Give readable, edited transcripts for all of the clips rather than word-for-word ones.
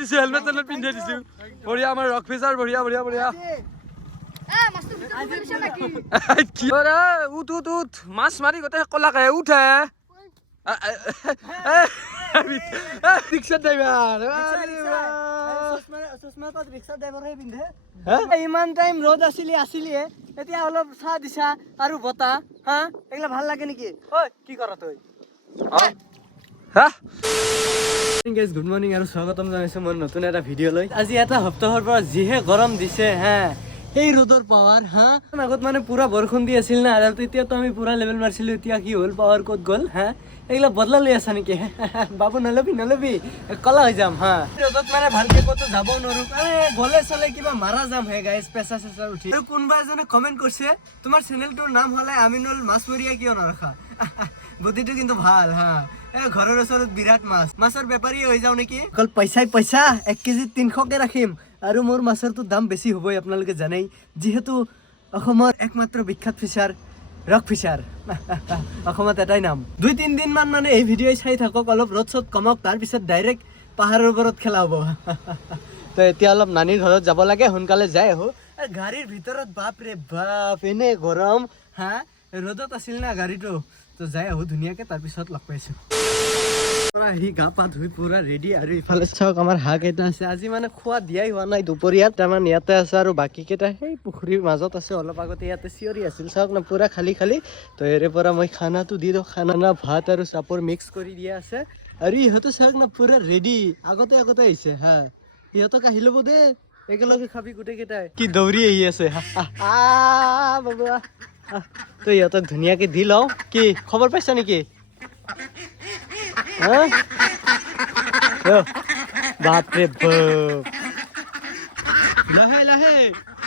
দিছো হেলমেট চেলমেট পিন্ধাই দিছো বঢ়িয়া আমাৰ ৰক ফিচাৰ বঢ়িয়া বঢ়িয়া বঢ়িয়া কি উঠ উঠ উঠ মাছ মাৰি গোটেই কলাকে উঠে ৰিক্সা ড্ৰাইভাৰ ইমান টাইম ৰ'দ আছিলি এতিয়া অলপ চাহ দিছা আৰু বতাহ হা এইগিলা ভাল লাগে নেকি ঐ কি কৰা তই গুড মৰ্নিং আৰু স্বাগতম জনাইছো মই নতুন এটা ভিডিঅ' লৈ আজি এটা সপ্তাহৰ পৰা যিহে গৰম দিছে হা এই ৰ'দৰ পাৱাৰ হা আগত মানে পুৰা বৰষুণ দি আছিল না আৰু তেতিয়াতো আমি পুৰা লেভেল মাৰিছিলো এতিয়া কি হ'ল পাৱাৰ ক'ত গ'ল হা এইগিলা বদলা লৈ আছা নেকি বাবু নলবি কলা হৈ যাম হা ৰ'দত মানে ভালকে ক'তো যাব নোৱাৰো গলে চলে কিবা মাৰা যাম হে গাইজ পেচা চেচা উঠি আৰু কোনোবা এজনে কমেণ্ট কৰিছে তোমাৰ চেনেলটোৰ নাম হ'লে আমিনুল মাছমৰীয়া কিয় নাৰাখা বুদ্ধিটো কিন্তু ভাল হা ঘৰৰ ওচৰত বিৰাট মাছৰ বেপাৰী হৈ যাওঁ নেকি অকল পইচা 1 কেজি 300কে ৰাখিম আৰু মোৰ মাছৰটো দাম বেছি হ'বই আপোনালোকে জানেই যিহেতু অসমৰ একমাত্ৰ বিখ্যাত ফিচাৰ ৰক ফিচাৰ অসমত এটাই নাম 2-3 দিন মান মানে এই ভিডিঅ' চাই থাকক অলপ ৰ'দ চ'দ কমক তাৰপিছত ডাইৰেক্ট পাহাৰৰ ওপৰত খেলা হ'ব তো এতিয়া অলপ নানীৰ ঘৰত যাব লাগে সোনকালে যাই আহো গাড়ীৰ ভিতৰত বাপ ৰে বাপ এনে গৰম হা ৰ'দত আছিল না গাড়ীটো তো যাই আহো ধুনীয়াকে তাৰপিছত লগ পাইছো আহি গা পা ধুই পুৰা ৰেডি আৰু ইফালে চাওক আমাৰ হাঁহ কেইটা আছে আজি মানে খোৱা দিয়াই হোৱা নাই দুপৰীয়াত তাৰমান ইয়াতে আছে আৰু বাকী কেইটা সেই পুখুৰীৰ মাজত আছে অলপ আগতে ইয়াতে চিঞৰি আছিল চাওক না পুৰা খালী তো এৰে পৰা মই খানাটো দি দিওঁ খানা ভাত আৰু চাপৰ মিক্স কৰি দিয়া আছে আৰু ইহঁতো চাওক না পুৰা ৰেডি আগতে আহিছে হা ইহঁতক আহি ল'ব দে একেলগে খাবি গোটেই কেইটাই কি দৌৰি আহি আছে বাবুয়া তো ইহঁতক ধুনীয়াকে দি লওঁ কি খবৰ পাইছা নেকি বাপৰে লাহে লাহে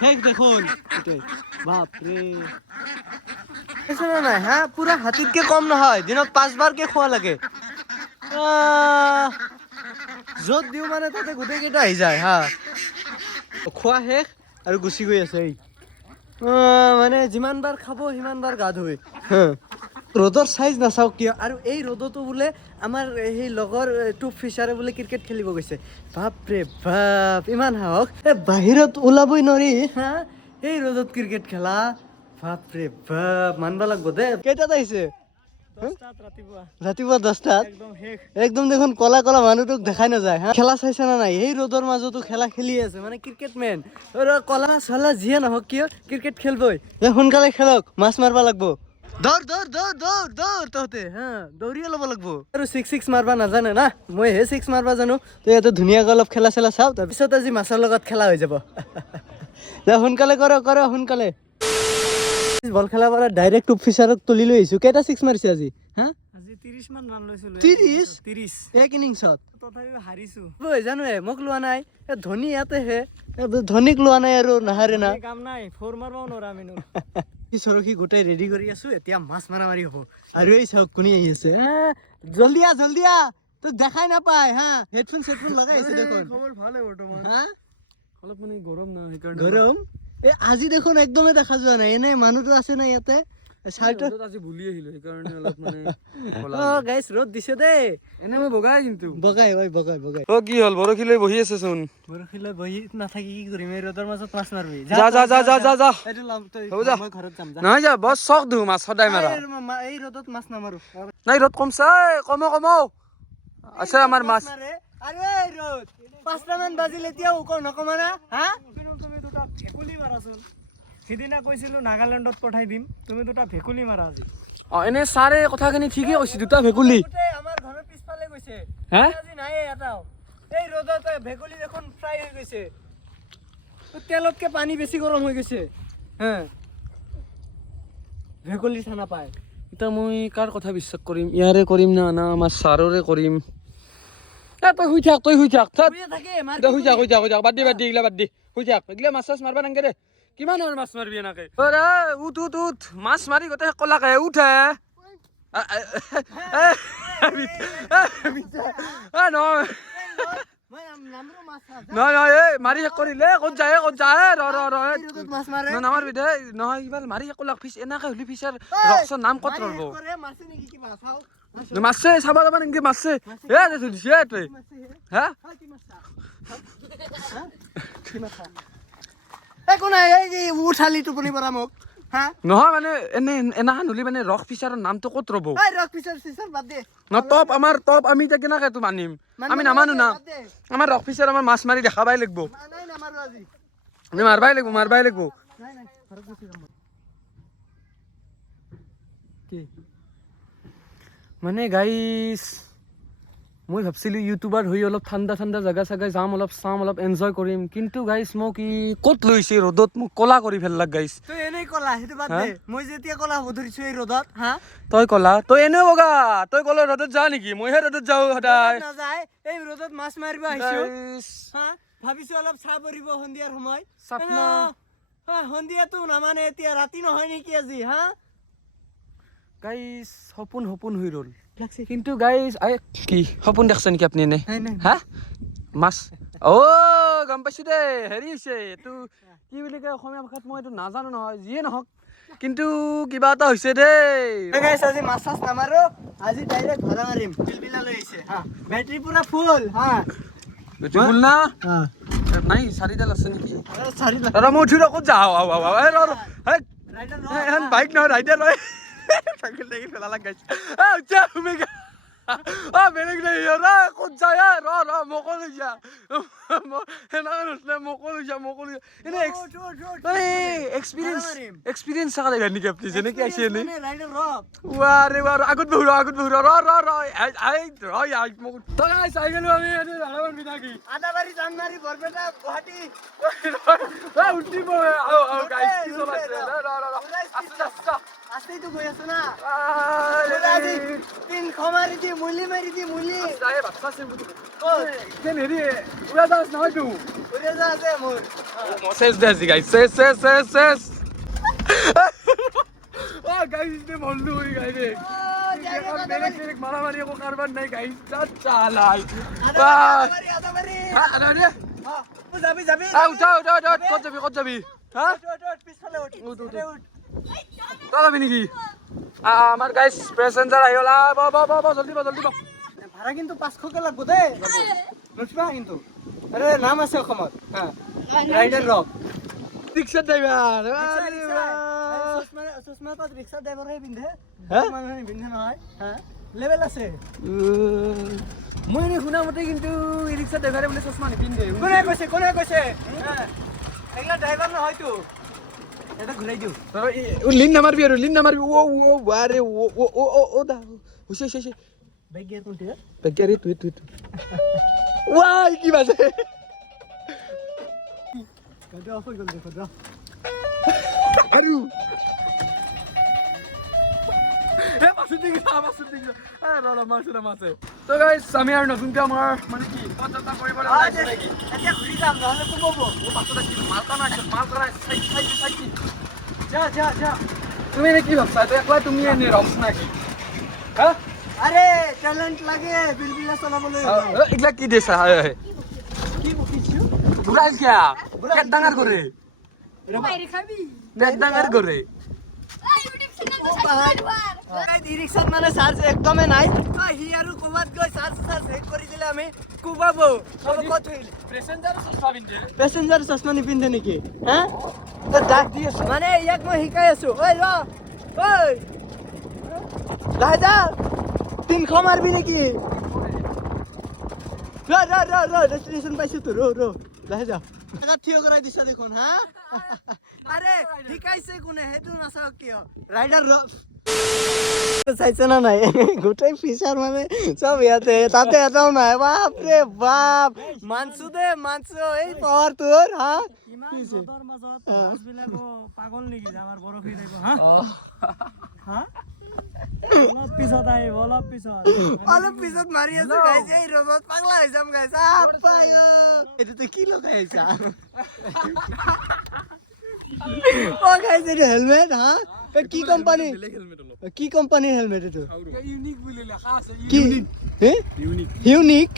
শেষ দেখুন বাপৰে নাই হা পুৰা হাতীতকে কম নহয় দিনত 5 বাৰকে খোৱা লাগে য'ত দিও মানে তাতে গোটেই কেইটা আহি যায় হা খোৱা শেষ আৰু গুচি গৈ আছে মানে যিমান বাৰ খাব সিমান বাৰ গা ধুই ৰ'দৰ সাইজ নাচাওক কিয় আৰু এই ৰ'দতো বোলে আমাৰ সেই লগৰ টুপ ফিচাৰে বোলে ক্ৰিকেট খেলিব গৈছে বাপৰে বাপ ইমান সাহস বাহিৰত ওলাবই নোৱাৰি হা এই ৰ'দত ক্ৰিকেট খেলা বাপৰে বাপ মানবা লাগব দে কেইটাত আহিছে ৰাতিপুৱা 10টাত একদম দেখোন কলা মানুহটোক দেখাই নাযায় হা খেলা চাইছে না নাই এই ৰ'দৰ মাজতো খেলা খেলি আছে মানে ক্ৰিকেট মেন কলা চলা যিয়ে নহওক কিয় ক্ৰিকেট খেলবই সোনকালে খেলক মাছ মাৰবা লাগব দৌৰ তহঁতে হা দৌৰিয়ে ল'ব লাগব আৰু 6 মাৰবা নাজানে না মই হে 6 মাৰবা জানো তো ইয়াতে ধুনীয়াকৈ অলপ খেলা চেলা চাওঁ তাৰপিছত আজি মাছৰ লগত খেলা হৈ যাব সোনকালে কৰ সোনকালে বল খেলা পৰা ডাইৰেক্ট টুপ ফিচাৰক তুলি লৈ আহিছো কেইটা 6 মাৰিছে আজি হা আজি 30 মান ৰান লৈছিলো 30 এক ইনিংছত তথাপি হাৰিছো বৈ জানো মোক লোৱা নাই ধনী ইয়াতে হে ধনীক লোৱা নাই আৰু নাহাৰে না কাম নাই 4 মাৰবাও নৰা আমি সৰখি গোটাই ৰেডি কৰি আছো এতিয়া মাছ মাৰি হ'ব আৰু এই চাওক কোনি আহি আছে জলদি আ তোক দেখাই নাপায় হা হেডফোন লগাই আছে দেখোন খবৰ ভালে বৰ্তমান হা অলপ মানে গৰম না সেইকাৰণে গৰম আজি দেখোন একদমে দেখা যোৱা নাই এনে মানুহটো আছে না ইয়াতে শাৰ্টত আজি বুলি আহিলো সেইকাৰণে অলপ মানে গাইস ৰ'দ দিছে দে এনে মই বগাই কিন্তু বগাই কি হ'ল বৰশী লৈ বহি আছে চোন বৰশী লৈ বহি নাথাকি কি কৰিম এই ৰ'দৰ মাজত মাছ মাৰবি যা এইটো লাম তই মই ঘৰত যাম যা নহয় যা বস চক দিও মাছ সদায় মাৰা এই ৰ'দত মাছ নামাৰো নাই ৰ'দ কমছে কমো আছে আমাৰ মাছ আৰে ৰ'দ 5টা মান বাজিল এতিয়া নকমা না হা তুমি দুটা ভেকুলি মাৰাচোন সিদিনা কৈছিলো নাগালেণ্ডত পঠাই দিম তুমি দুটা ভেকুলি মাৰা আজি এনে সাৰে কথাখিনি ঠিকই কৈছি দুটা ভেকুলি আমাৰ ঘৰৰ পিছফালে গৈছে হে আজি নাই এটাও এই ৰ'দত ভেকুলি দেখোন ফ্ৰাই হৈ গৈছে তেলতকে পানী বেছি গৰম হৈ গৈছে হে ভেকুলি খানা পায় এটা মই কাৰ কথা বিশ্বাস কৰিম ইয়াৰে কৰিম না আমাৰ সাৰৰে কৰিম তই শুই থাক শুই থাক বাদ দি এইগিলা বাদ দি শুই থাক এইগিলা মাছ মাৰবা নাংগে দে কিমান আৰু মাছ মাৰবি এনেকে উঠ মাছ মাৰি গোটেই কলাকে উঠে নহয় মাৰি শেষ কৰিলে ক'ত যায় নামাৰবি দে নহয় কিবা মাৰি শেষ কৰলাক ফিচ এনেকে হলি ফিচাৰ ৰকচৰ নাম ক'ত ৰ'ব মাছে চাবা যাবা নেকি মাছে এ ধৰিছে তই হা একো নাই এই উঠালি টোপনি পৰা মোক হা নহয় মানে এনে এনাহান হলি মানে ৰস ফিচাৰৰ নামটো ক'ত ৰ'ব এই ৰক পিছৰ চিছৰ বাদ দে ন টপ আমাৰ টপ আমি এতিয়া কেনেকে তো মানিম আমি নামানো না আমাৰ ৰস ফিচাৰ আমাৰ মাছ মাৰি দেখাবাই লাগিব নাই নামাৰো আজি আমি মাৰবাই লাগিব নাই নাই ঘৰত গুচি যাম কি মানে গাইছ মই ভাবছিলো ইউটিউবাৰ হৈ অলপ ঠাণ্ডা ঠাণ্ডা জাগা চাগা যাম অলপ চাম অলপ এনজয় কৰিম কিন্তু গাইছ মোক ই ক'ত লৈছে ৰ'দত মোক ক'লা কৰি পেলাক গাইছ তই এনেই কলা সেইটো বাদ দে মই যেতিয়া কলা হ'ব ধৰিছো এই ৰ'দত হা তই ক'লা তই এনেও বগা তই ক'লে ৰ'দত যা নেকি মইহে ৰ'দত যাওঁ সদায় নাযায় এই ৰ'দত মাছ মাৰিব আহিছো গাইছ, হা ভাবিছো অলপ চাহ পৰিব সন্ধিয়াৰ সময় চাপনা। সন্ধিয়াটো নামানে এতিয়া ৰাতি নহয় নেকি আজি হা গাইছ সপোন সপোন হৈ ৰ'ল কিন্তু গাইছ কি সপোন দেখছে নেকি আপুনি এনে নাই, নাই। হা মাছ অ' গম পাইছো দে হেৰি হৈছে এইটো কি বুলি কয় অসমীয়া ভাষাত মই এইটো নাজানো নহয় যিয়ে নহওক কিন্তু কিবা এটা হৈছে দেই গাইছ আজি মাছ চাছ নামাৰো আজি ডাইৰেক্ট ভাড়া মাৰিম পিলপিলা লৈ আহিছে হা বেটাৰী পুৰা ফুল হা বেছি ভুল না হা নাই চাৰিডাল আছে নেকি চাৰি লাখ দাদা মই উঠি ৰ ক'ত যাওঁ ৰাইডাৰ এখন বাইক নহয় ৰাইডাৰ হয় চাইকেল টাইকেল পেলালাক গাইছ উঠা তুমি বেলেগ নাই ৰ ক'ত যায় ৰ মোকো লৈ যা সেনেকৈ নুঠিলে মোকো লৈ যা এনে এক্সপিৰিয়েঞ্চ চাকা লাগিব নেকি আপুনি যেনেকৈ আছে এনেই ৰাইডাৰ ৰক ৱাৰে ৱাৰ আগত বহু তই চাইকেলো আমি ৰালাবাৰ বিনাকি আদাবাৰী জানমাৰী বৰপেটা গুৱাহাটী উঠিব গাইছ কি চলাইছে আছেইতো গৈ আছো না আজি পিন খমাৰি দি মুলি মাৰি দি মুলি নহয়তো উৰে যা আছে মোৰ শেষ দে আজি গাইছ শেষ গাইছ দে বন্ধু হই গাই রে মারামারি একো কারবার নাই গাইছ চালাই আদাবাৰী আরে যাবি যাবি উঠা ক'ত যাবি হা পিছফালে উঠ তই যাবি নেকি আমাৰ গাইছ পেচেঞ্জাৰ আহি গ'ল জলদি ভাড়া কিন্তু 500কে লাগব দেই নুঠিবা কিন্তু আৰে নাম আছে অসমত হা ৰাইডাৰ ৰক ৰিক্সা ড্ৰাইভাৰ চশমা পাত ৰিক্সা ড্ৰাইভাৰে পিন্ধে হা? মানুহে নিপিন্ধে নহয় হা লেভেল আছে মই এনে শুনা মতে কিন্তু ই ৰিক্সা ড্ৰাইভাৰে বোলে চশমা নিপিন্ধে কোনে কৈছে হা এইগিলা ড্ৰাইভাৰ নহয়তো এটা ঘূৰাই দিওঁ লিন নামাৰবি আৰু ৱাৰে দা হৈছে বাইক গিয়াৰ কোনটো বেগেৰি তুই ৱাই কি বাজে গাড়ী অফ হৈ গ'ল দেখোন ৰ আৰু মাছে তো গাইছ আমি আৰু নতুনকৈ আমাৰ মানে কি পদযাত্ৰা কৰিবলৈ ওলাইছো নেকি এতিয়া ঘূৰি যাম নহ'লে কোবাব যা তুমি এনে কি ভাবছা একলা তুমি এনে ৰক্স নাকি হা আৰে টেলেণ্ট লাগে বিলবিলা চলাবলৈ এইগিলা কি দিছা কি বকিছো বুঢ়াইল কিয়া পেট ডাঙৰ কৰে পেট ডাঙৰ কৰে ই-ৰিক্সাত মানে চাৰ্জ একদমেই নাই সি আৰু ক'ৰবাত গৈ চাৰ্জ শেষ কৰি দিলে আমি কোবাব ক'ত পেচেঞ্জাৰ চশমা নিপিন্ধে নেকি হা মানে ইয়াক মই শিকাই আছো ঐ ৰ ঐ ৰাজা 300 মাৰবি নেকি ৰ ডেষ্টিনেশ্যন পাইছো তো ৰ ৰাজা থিয় কৰাই দিছা দেখোন হা আৰে শিকাইছে কোনে সেইটো নাচাওক কিয় ৰাইডাৰ চাইছে না নাই গোটেই ফিচাৰ মানে চব ইয়াতে তাতে এটাও নাই বাপৰে বাপ মানছো এই পাৱাৰ তোৰ হা পাগল নেকি আমাৰ বৰফি থাকিব হা অলপ পিছত মাৰি আছো গাইছে এই ৰ'দত পাগলা হৈ যাম গাইছা এইটো কি লগাই আহিছা গাইছে এইটো হেলমেট হা কি কোম্পানীৰ হেলমেট এইটো ইউনিক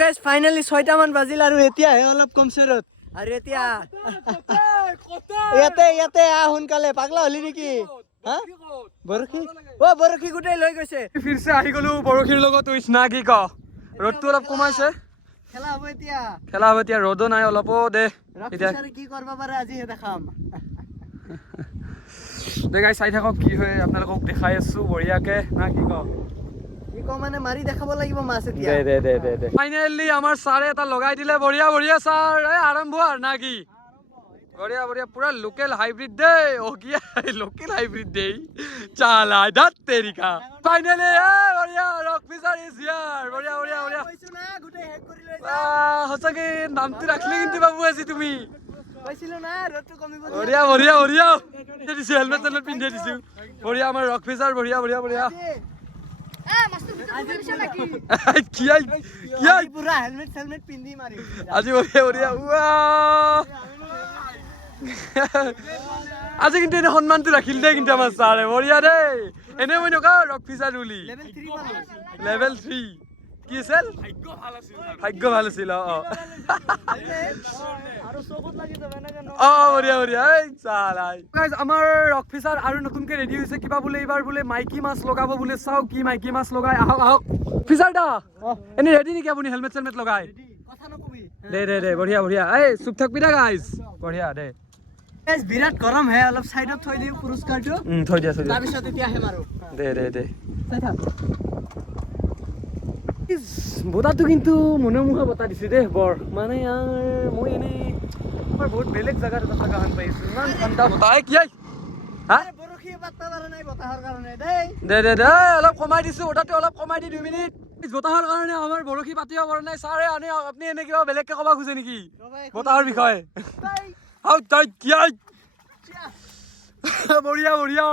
গাইছ ফাইনেলি 6টা মান বাজিল আৰু এতিয়াহে অলপ কমছে ৰ'দ আৰু এতিয়া ইয়াতে সোনকালে পাগলা হলি নেকি হা বৰশী অ বৰশী গোটেই লৈ গৈছে ফিৰছে আহি গলো বৰশীৰ লগত উইচ না কি ক ৰ'দটো অলপ কমাইছে খেলা হ'ব এতিয়া খেলা হ'ব এতিয়া ৰ'দো নাই অলপো দে এতিয়া কি কৰিব পাৰে আজিহে দেখাম দে গাইছ চাই থাকক কি হয় আপোনালোকক দেখাই আছো বঢ়িয়াকে না কি ক কি ক মানে মাৰি দেখাব লাগিব মাছ এতিয়া দে ফাইনেলি আমাৰ ছাৰে এটা লগাই দিলে বঢ়িয়া বঢ়িয়া ছাৰ এই আৰম্ভ আৰু না কি বঢ়িয়া বঢ়িয়া পুৰা লোকেল হাইব্ৰিড দে ও কি লোকেল হাইব্ৰিড দে চালা দাঁত তেৰিকা ফাইনেলি বঢ়িয়া ৰক ফিচাৰ ইজ হিয়াৰ বঢ়িয়া বঢ়িয়া বঢ়িয়া কৈছো না গোটেই হেক কৰি লৈ সঁচাকে নামটো ৰাখিলে কিন্তু বাবু আজি তুমি কৈছিলো না ৰ'দটো কমিব বঢ়িয়া বঢ়িয়া বঢ়িয়া দিছো হেলমেট চেলমেট পিন্ধি দিছো বঢ়িয়া আমাৰ ৰক ফিচাৰ বঢ়িয়া বঢ়িয়া বঢ়িয়া পুৰা হেলমেট চেলমেট পিন্ধি মাৰি আজি বঢ়িয়া বঢ়িয়া আজি কিন্তু এনে সন্মানটো ৰাখিল দেই কিন্তু আমাৰ ছাৰে বঢ়িয়া দেই এনে মই নকওঁ ৰক ফিচাৰ বুলি লেভেল 3 কি আছিল ভাগ্য ভাল আছিল বঢ়িয়া বঢ়িয়া এই চালাই গাইজ আমাৰ ৰক ফিচাৰ আৰু নতুনকে ৰেডি হৈছে কিবা বোলে এইবাৰ বোলে মাইকী মাছ লগাব বোলে চাও কি মাইকী মাছ লগাই আহক আহক ফিচাৰ দা এনে ৰেডি নেকি আপুনি হেলমেট চেলমেট লগাই দে বঢ়িয়া বঢ়িয়া এই চুপ থাকবি না গাইজ বঢ়িয়া দে বিৰাট গৰম হে অলপ সাইডত থৈ দিও পুৰস্কাৰটো থৈ দিয়া তাৰপিছত এতিয়া হে মাৰো দে বতাহটো কিন্তু মনোমোহা বতাহ দিছে দেই বৰ মানে ইয়াৰ মই এনেই আমাৰ বহুত বেলেগ জেগাত এটা থকা হেন পাইছো ইমান ঠাণ্ডা বতাহ কি বৰশী পাত্তা ধৰা নাই বতাহৰ কাৰণে দেই দে অলপ কমাই দিছো বতাহটো অলপ কমাই দি 2 মিনিট বতাহৰ কাৰণে আমাৰ বৰশী পাতিব পৰা নাই ছাৰে আপুনি এনে কিবা বেলেগকে ক'ব খোজে নেকি বতাহৰ বিষয়ে বঢ়িয়া বঢ়িয়া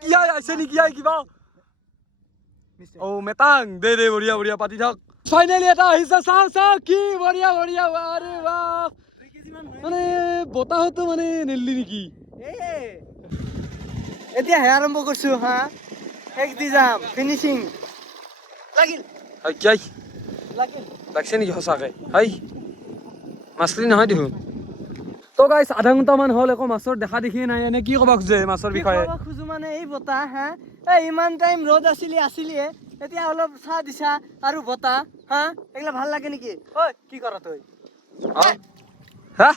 কি আছে নেকি কিবা ও মেটাং দে বঢ়িয়া বঢ়িয়া পাতি থাক ফাইনেলি এটা আহিছে চাও কি বঢ়িয়া বঢ়িয়া আৰে বাহ মানে বতাহতো মানে নেলি নেকি এতিয়া হে আৰম্ভ কৰিছো হা এক দি যাম ফিনিশিং লাগিল লাগছে নেকি সঁচাকে হাই মাছলি নহয় দেখোন তো গাইছ আধা ঘণ্টামান হ'ল একো মাছৰ দেখা দেখিয়ে নাই এনে কি ক'ব খোজে মাছৰ বিষয়ে খোজো মানে এই বতাহ হা ইমান টাইম ৰ'দ আছিলিয়ে এতিয়া অলপ চাহ দিছা আৰু বতাহ হা এইগিলা ভাল লাগে নেকি ঐ কি কৰা তই হা